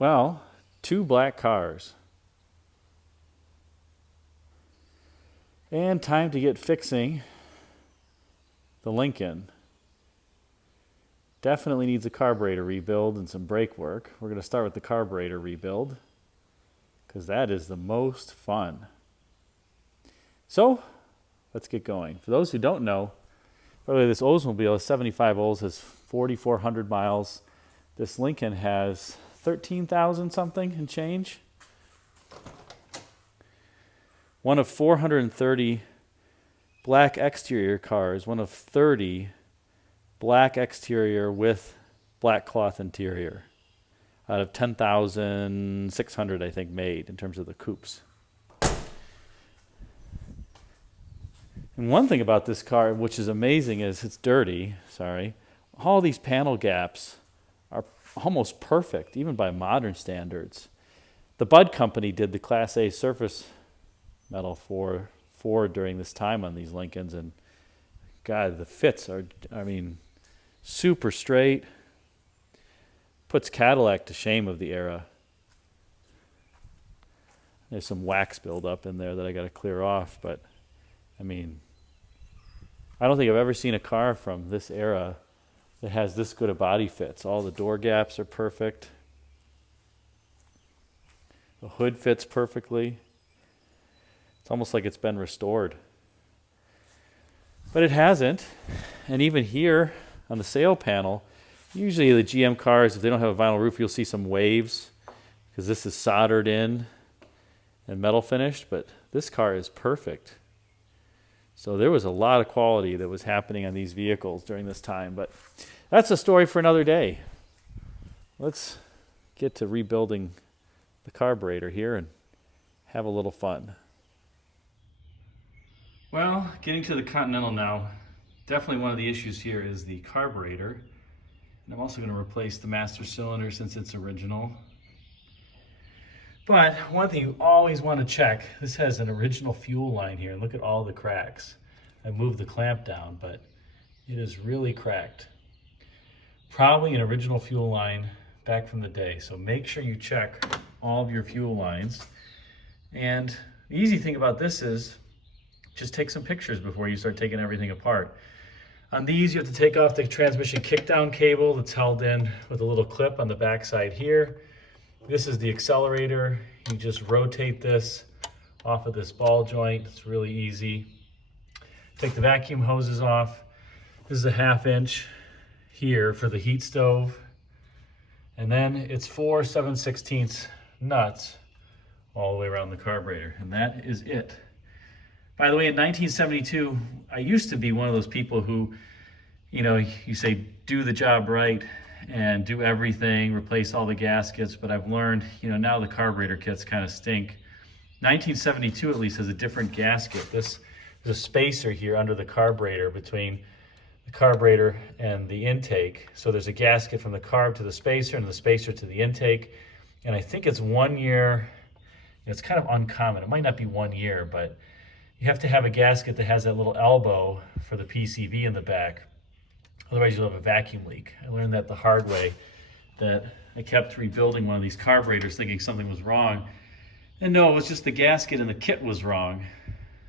Well, two black cars. And time to get fixing the Lincoln. Definitely needs a carburetor rebuild and some brake work. We're going to start with the carburetor rebuild because that is the most fun. So, let's get going. For those who don't know, by the way, this Oldsmobile is 75 Olds, has 4,400 miles. This Lincoln has 13,000 something and change. One of 430 black exterior cars, one of 30 black exterior with black cloth interior out of 10,600, I think, made in terms of the coupes. And one thing about this car, which is amazing, is it's dirty, all these panel gaps are almost perfect, even by modern standards. The Budd Company did the Class A surface metal for Ford during this time on these Lincolns, and God, the fits are, super straight. Puts Cadillac to shame of the era. There's some wax buildup in there that I got to clear off, but I don't think I've ever seen a car from this era that has this good a body fits. All the door gaps are perfect. The hood fits perfectly. It's almost like it's been restored. But it hasn't. And even here on the sail panel, usually the GM cars, if they don't have a vinyl roof, you'll see some waves because this is soldered in and metal finished, but this car is perfect. So there was a lot of quality that was happening on these vehicles during this time, but that's a story for another day. Let's get to rebuilding the carburetor here and have a little fun. Well, getting to the Continental now, definitely one of the issues here is the carburetor. And I'm also going to replace the master cylinder since it's original. But one thing you always want to check, this has an original fuel line here, and look at all the cracks. I moved the clamp down, but it is really cracked. Probably an original fuel line back from the day, so make sure you check all of your fuel lines. And the easy thing about this is just take some pictures before you start taking everything apart. On these, you have to take off the transmission kickdown cable that's held in with a little clip on the back side here. This is the accelerator. You just rotate this off of this ball joint. It's really easy. Take the vacuum hoses off. This is a 1/2 inch here for the heat stove. And then it's 4 7/16 nuts all the way around the carburetor. And that is it. By the way, in 1972, I used to be one of those people who, you say do the job right and do everything, replace all the gaskets, but I've learned, now the carburetor kits kind of stink. 1972 at least has a different gasket. There's a spacer here under the carburetor between the carburetor and the intake. So there's a gasket from the carb to the spacer and the spacer to the intake. And I think it's 1 year. It's kind of uncommon. It might not be 1 year, but you have to have a gasket that has that little elbow for the PCV in the back. Otherwise you'll have a vacuum leak. I learned that the hard way, that I kept rebuilding one of these carburetors thinking something was wrong. And no, it was just the gasket in the kit was wrong.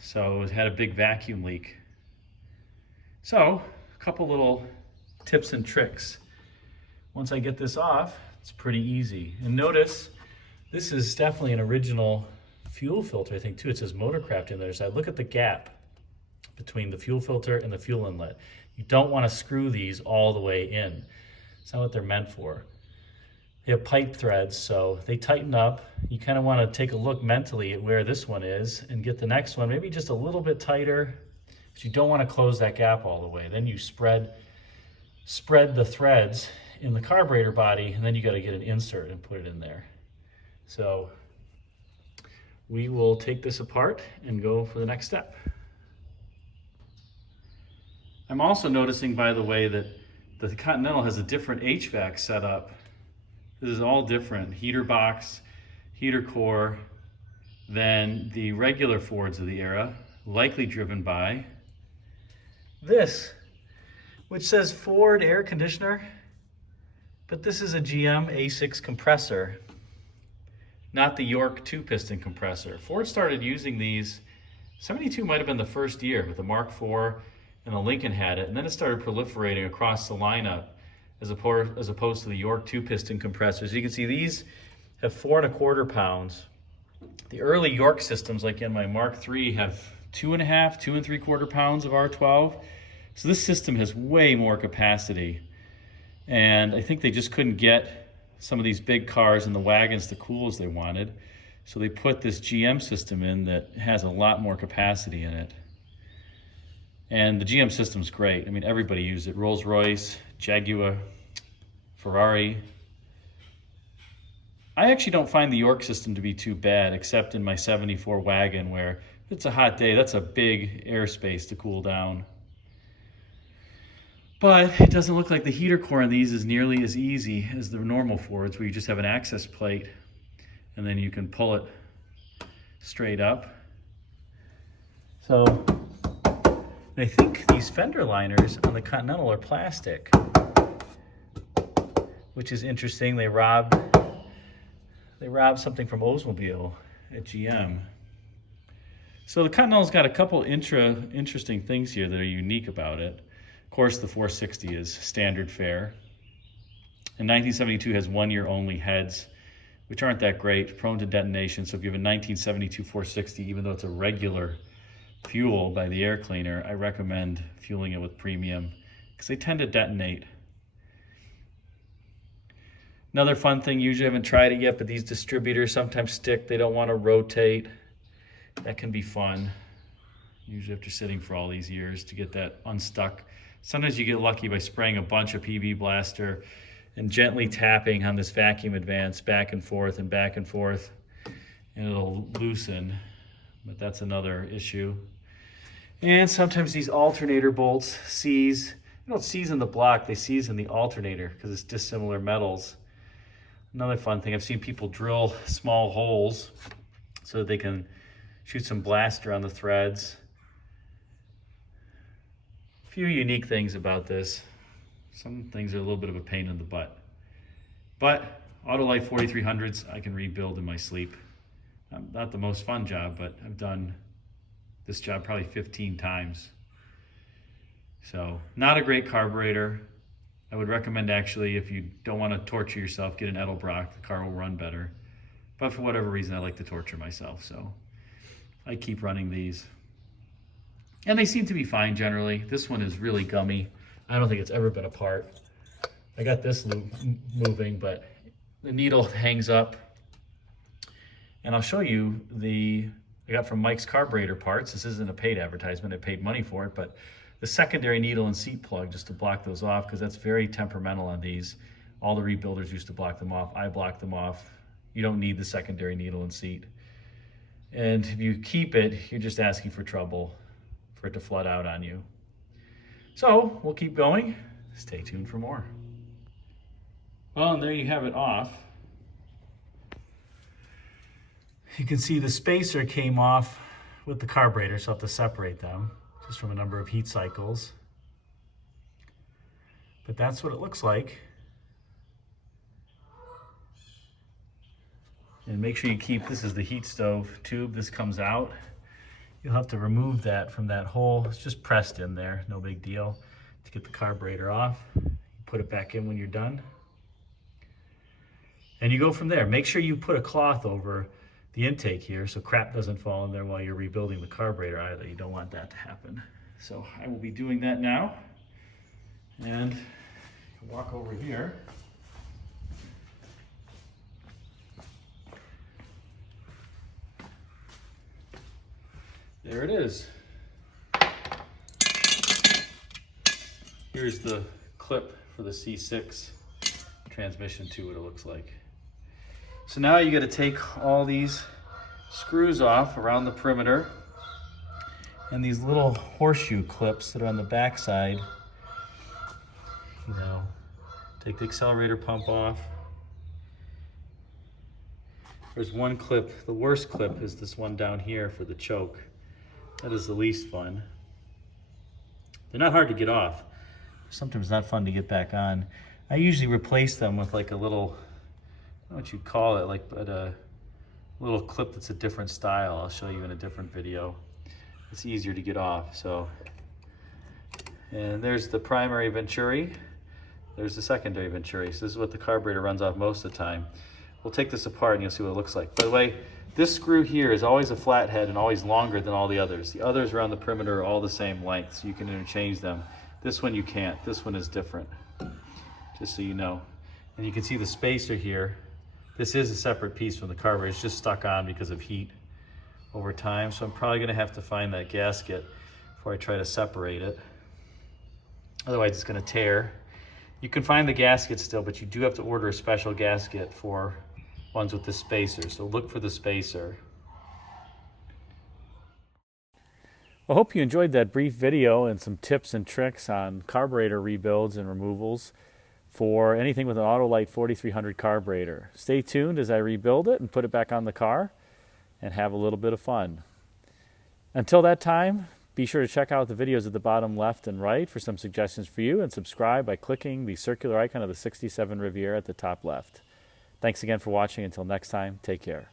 So it had a big vacuum leak. So, a couple little tips and tricks. Once I get this off, it's pretty easy. And notice, this is definitely an original fuel filter, I think too. It says Motorcraft in there. So I look at the gap between the fuel filter and the fuel inlet. You don't want to screw these all the way in. It's not what they're meant for. They have pipe threads, so they tighten up. You kind of want to take a look mentally at where this one is and get the next one maybe just a little bit tighter, but you don't want to close that gap all the way. Then you spread the threads in the carburetor body, and then you got to get an insert and put it in there. So we will take this apart and go for the next step. I'm also noticing, by the way, that the Continental has a different HVAC setup. This is all different. Heater box, heater core, than the regular Fords of the era, likely driven by this, which says Ford air conditioner, but this is a GM A6 compressor. not the York 2-piston compressor. Ford started using these, 72 might have been the first year, but the Mark IV and the Lincoln had it, and then it started proliferating across the lineup as opposed to the York 2-piston compressors. You can see these have 4.25 pounds. The early York systems, like in my Mark III, have 2.5, 2.75 pounds of R12. So this system has way more capacity. And I think they just couldn't get some of these big cars and the wagons to cool as they wanted. So they put this GM system in that has a lot more capacity in it. And the GM system's great. I mean, everybody uses it. Rolls-Royce, Jaguar, Ferrari. I actually don't find the York system to be too bad, except in my 74 wagon where if it's a hot day, that's a big airspace to cool down. But it doesn't look like the heater core on these is nearly as easy as the normal Fords, where you just have an access plate and then you can pull it straight up. So I think these fender liners on the Continental are plastic, which is interesting. They robbed something from Oldsmobile at GM. So the Continental's got a couple interesting things here that are unique about it. Of course, the 460 is standard fare. And 1972 has 1-year only heads, which aren't that great, prone to detonation. So if you have a 1972 460, even though it's a regular fuel by the air cleaner, I recommend fueling it with premium because they tend to detonate. Another fun thing, usually I haven't tried it yet, but these distributors sometimes stick. They don't want to rotate. That can be fun, usually after sitting for all these years, to get that unstuck. Sometimes you get lucky by spraying a bunch of PB Blaster and gently tapping on this vacuum advance back and forth, and it'll loosen, but that's another issue. And sometimes these alternator bolts seize. They don't seize in the block, they seize in the alternator because it's dissimilar metals. Another fun thing, I've seen people drill small holes so that they can shoot some blaster on the threads. A few unique things about this. Some things are a little bit of a pain in the butt. But Autolite 4300s I can rebuild in my sleep. Not the most fun job, but I've done this job probably 15 times. So not a great carburetor. I would recommend, actually, if you don't want to torture yourself, get an Edelbrock. The car will run better. But for whatever reason, I like to torture myself, so I keep running these. And they seem to be fine generally. This one is really gummy. I don't think it's ever been apart. I got this loop moving, but the needle hangs up. And I'll show you I got from Mike's Carburetor Parts. This isn't a paid advertisement. I paid money for it, but the secondary needle and seat plug, just to block those off, because that's very temperamental on these. All the rebuilders used to block them off. I blocked them off. You don't need the secondary needle and seat. And if you keep it, you're just asking for trouble for it to flood out on you. So we'll keep going. Stay tuned for more. Well, and there you have it off. You can see the spacer came off with the carburetor, so I have to separate them just from a number of heat cycles. But that's what it looks like. And make sure you keep, this is the heat stove tube, this comes out. You'll have to remove that from that hole. It's just pressed in there, no big deal. To get the carburetor off, put it back in when you're done. And you go from there. Make sure you put a cloth over the intake here so crap doesn't fall in there while you're rebuilding the carburetor either. You don't want that to happen. So I will be doing that now. And walk over here. There it is. Here's the clip for the C6 transmission too, what it looks like. So now you got to take all these screws off around the perimeter, and these little horseshoe clips that are on the back side. Take the accelerator pump off. There's one clip, the worst clip is this one down here for the choke. That is the least fun. They're not hard to get off. Sometimes not fun to get back on. I usually replace them with like a little, I don't know what you'd call it, like, but little clip that's a different style. I'll show you in a different video. It's easier to get off. So, and there's the primary venturi. There's the secondary venturi. So this is what the carburetor runs off most of the time. We'll take this apart and you'll see what it looks like. By the way, this screw here is always a flathead and always longer than all the others. The others around the perimeter are all the same length, so you can interchange them. This one you can't. This one is different, just so you know. And you can see the spacer here. This is a separate piece from the carburetor. It's just stuck on because of heat over time. So I'm probably gonna have to find that gasket before I try to separate it. Otherwise it's gonna tear. You can find the gasket still, but you do have to order a special gasket for ones with the spacer. So look for the spacer. I hope you enjoyed that brief video and some tips and tricks on carburetor rebuilds and removals for anything with an Autolite 4300 carburetor. Stay tuned as I rebuild it and put it back on the car and have a little bit of fun. Until that time, be sure to check out the videos at the bottom left and right for some suggestions for you, and subscribe by clicking the circular icon of the 67 Riviera at the top left. Thanks again for watching. Until next time, take care.